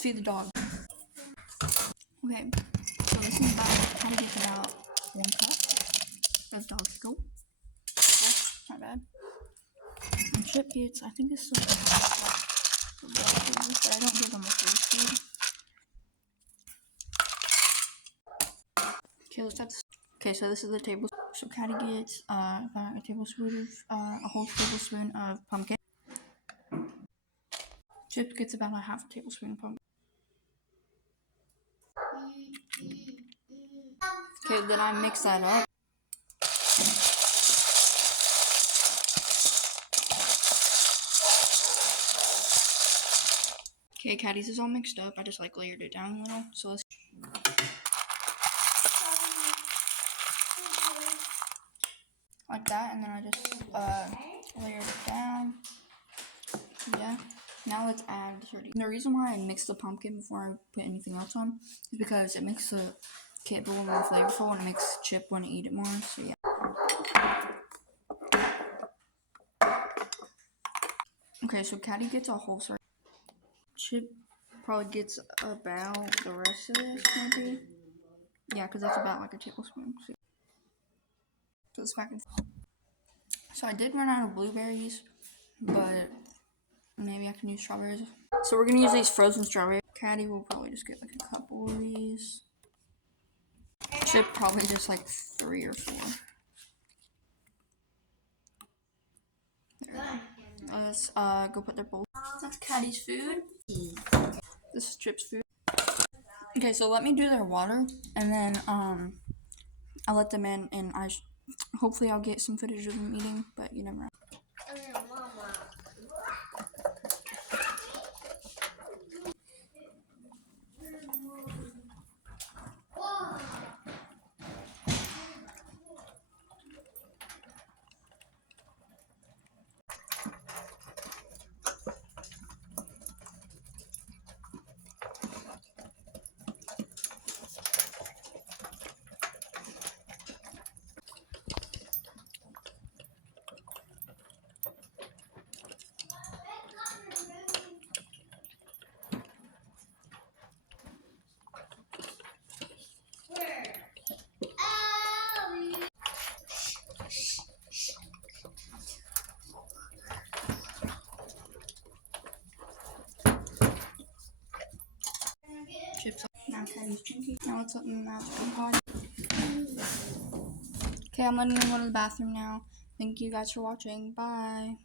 Let's feed the dog. Okay, so this is about Caddy gets about 1 cup. Let the dog go. Okay, my bad. And Chip gets, I think it's like but I don't give them a full feed. Okay, let's have this. Okay, so this is the table. So Caddy gets about a tablespoon of a whole tablespoon of pumpkin. Chip gets about a half a tablespoon of pumpkin. Okay, then I mix that up. Okay, Caddy's is all mixed up. I just like layered it down a little. So let's like that, and then I just layered it down. Yeah. Now let's add the The reason why I mix the pumpkin before I put anything else on is because it makes the kit a little more flavorful and it makes Chip want to eat it more. So yeah. Okay, so Caddy gets a whole serve. Chip probably gets about the rest of this, maybe. Yeah, because that's about like a tablespoon. So put this back in. So I did run out of blueberries, but maybe I can use strawberries. So we're gonna use these frozen strawberries. Caddy will probably just get like a couple of these. Chip probably just like 3 or 4. Let's go put their bowl. That's Caddy's food. This is Chip's food. Okay, so let me do their water, and then I'll let them in, and hopefully I'll get some footage of them eating, but you never know. Chips. Now Caddy's drinking. Now let's let them out to go potty. Okay, I'm letting them go to the bathroom now. Thank you guys for watching. Bye.